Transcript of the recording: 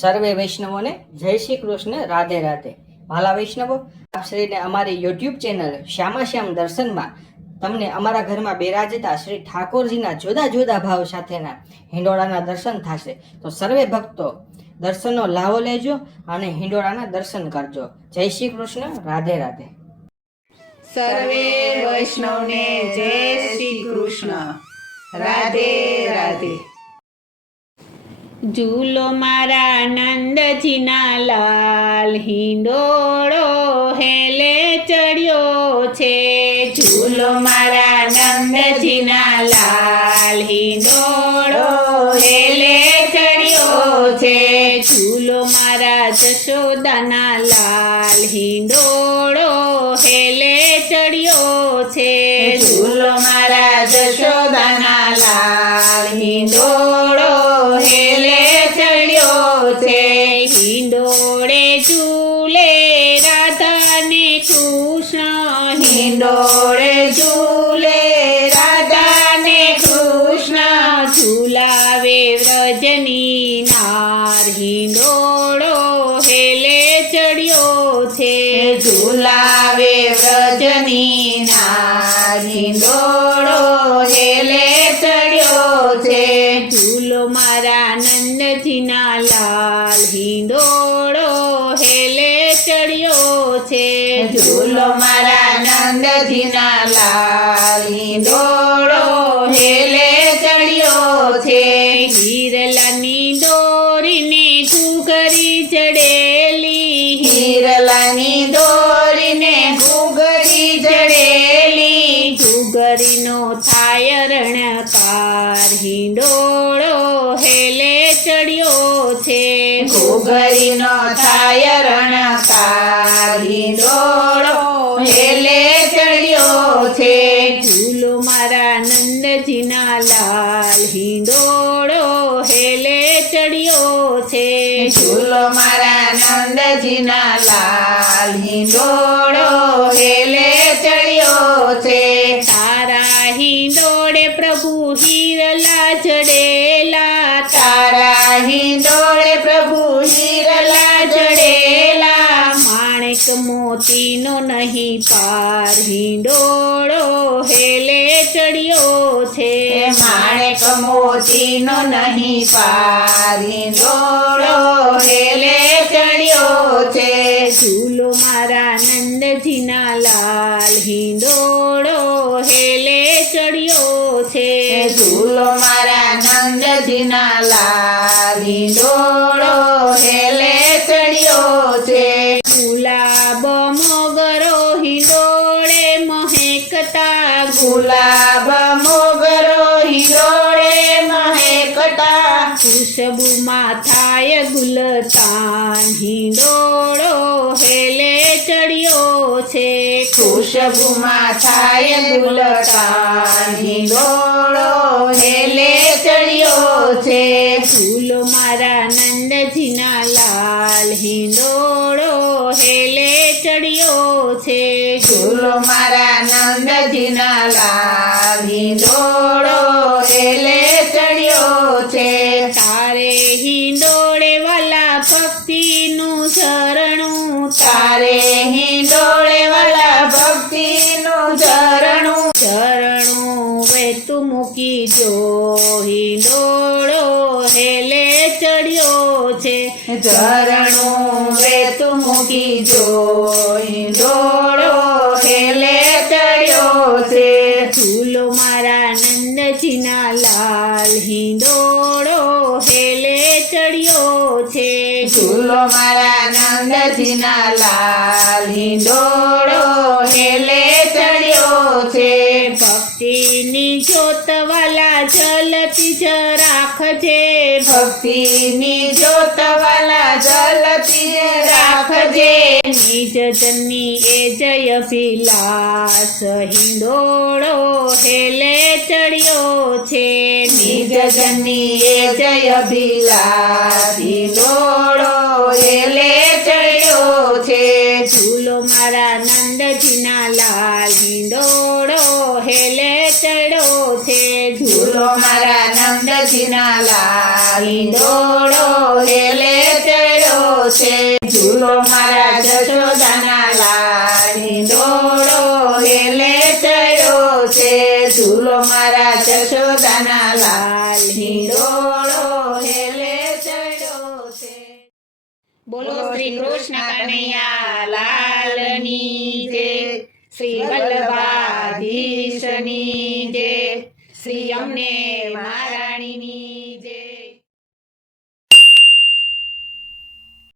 સર્વે વૈષ્ણવોને જય શ્રી કૃષ્ણ, રાધે રાધે. ભાલા વૈષ્ણવો, આપ શ્રીને અમારી યુટ્યુબ ચેનલ શ્યામાશ્યામ દર્શનમાં તમને અમારા ઘરમાં બિરાજતા શ્રી ઠાકોરજીના જુદા જુદા ભાવ સાથેના હિંડોળાના દર્શન થશે. તો સર્વે ભક્તો દર્શનનો લાવો લેજો અને હિંડોળાના દર્શન કરજો. જય શ્રી કૃષ્ણ, રાધે રાધે. સર્વે વૈષ્ણવને જય શ્રી કૃષ્ણ, રાધે રાધે. ઝૂલો મારા નંદજીના લાલ, હિંડોળો હેલે ચડ્યો છે. ઝૂલો મારા નંદજીના લાલ, હિંડોળો હેલે ચડ્યો છે. ઝૂલો મારા જશોદાના લાલ, હિંડોળો હેલે ચડ્યો છે. ઝૂલો મારા જશોદાના લાલ, હિંડોળો હેલે ચડ્યો છે. હિંડોળે ઝૂલે રાધા ને કૃષ્ણ, હિંડોળે ઝૂલે રાધા ને કૃષ્ણ. ઝૂલાવે વ્રજની નાર, હિંડોળો હેલે ચડ્યો છે. ઝૂલાવે વ્રજની નાર, હિંડોળો હેલે ચડ્યો છે. ઝૂલો મારા નંદજીના લાલ, હિંડોળો હેલે ચડ્યો છે. ઝૂલો મારા નંદજીના લાલ, હિંડોળો હેલે ચડ્યો છે. હિરલાની દોરીને ઘૂઘરી ચડેલી, હિરલાની દોરીને ઘૂઘરી જડેલી. ઘૂઘરીનો થાય રણકાર, હિંડોળો હેલે ચડ્યો છે. ઘૂઘરીનો થાય રણકાર, હિંડોળો હેલે ચડ્યો છે. ઝૂલો મારા નંદજીના લાલ, હિંડોળો હેલે ચડ્યો છે. ઝૂલો મારા નંદજીના લાલ, હિંડોળો હેલે ચડ્યો છે. તારા હિંડોળે પ્રભુ હિરલા ચડેલા, તારા હિંડોળે પ્રભુ હિરલા જડેલા. માણેક મોતીનો નહીં પાર, હિંડોળો હેલે ચડ્યો છે. માણેક મોતીનો નહીં પાર, હિંડોળો હેલે ચડ્યો છે. ઝૂલો મારા નંદજીના લાલ, હિંડોળો હેલે ચડ્યો છે. ઝૂલો મારા નંદજીના લાલ, હિંડોળો હેલે ચડ્યો છે. ગુલાબ મોગરો હિંડોળે મહેકતા, ગુલાબ મોગરો હિંડોળે મહેકતા. ખુશબુમાં થાય ગુલતાન, હિંડોળો હેલે ચડ્યો છે. ખુશબુમાં થાય ગુલતાન, હિંડોળો હેલે ચડ્યો છે. ઝૂલો મારા નંદજીના લાલ, હિંડોળો હેલે ચડ્યો છે. ઝૂલો મારા નંદજીના લાલ, હિંડોળો હેલે ચડ્યો છે. તારે હિંડોળે વાલા ભક્તિનું ઝરણું, તારે હિંડોળે વાલા ભક્તિનું ઝરણું. ઝરણું વહેતું મૂકી જો, હિંડોળો હેલે ચડ્યો છે. ઝરણું વેતું મૂકી જો, હિંડોળો હેલે ચડ્યો છે. ઝૂલો મારા નંદજીના લાલ, હિંડોળો હેલે ચડ્યો છે. ઝૂલો મારા નંદજીના લાલ, હિંડોળો હેલે ચડ્યો છે. ભક્તિની જ્યોત વાલા જલતી જ રાખજે, ભક્તિની જ્યોત વાલા જલતી રાખજે. નિજ જનની એ જય વિલાસ, હિંડોળો હેલે ચડ્યો છે. નિજ જનની એ જય વિલાસ, હિંડોળો હેલે ચડ્યો છે. ઝૂલો મારા નંદજીના લાલ, હિંડોળો હેલે ચડ્યો છે. ઝૂલો મારા નંદજીના લાલ, હિંડોળો હેલે છે ઝૂલો મારા જશોદાના લાલ હિંડોળો હેલે ચડ્યો છે ઝૂલો મારા જશોદાના લાલ હિંડોળો હેલે ચડ્યો છે બોલો શ્રી કૃષ્ણ કનૈયા લાલની જય શ્રી વલ્લભાધીશની જય શ્રી અમને મારા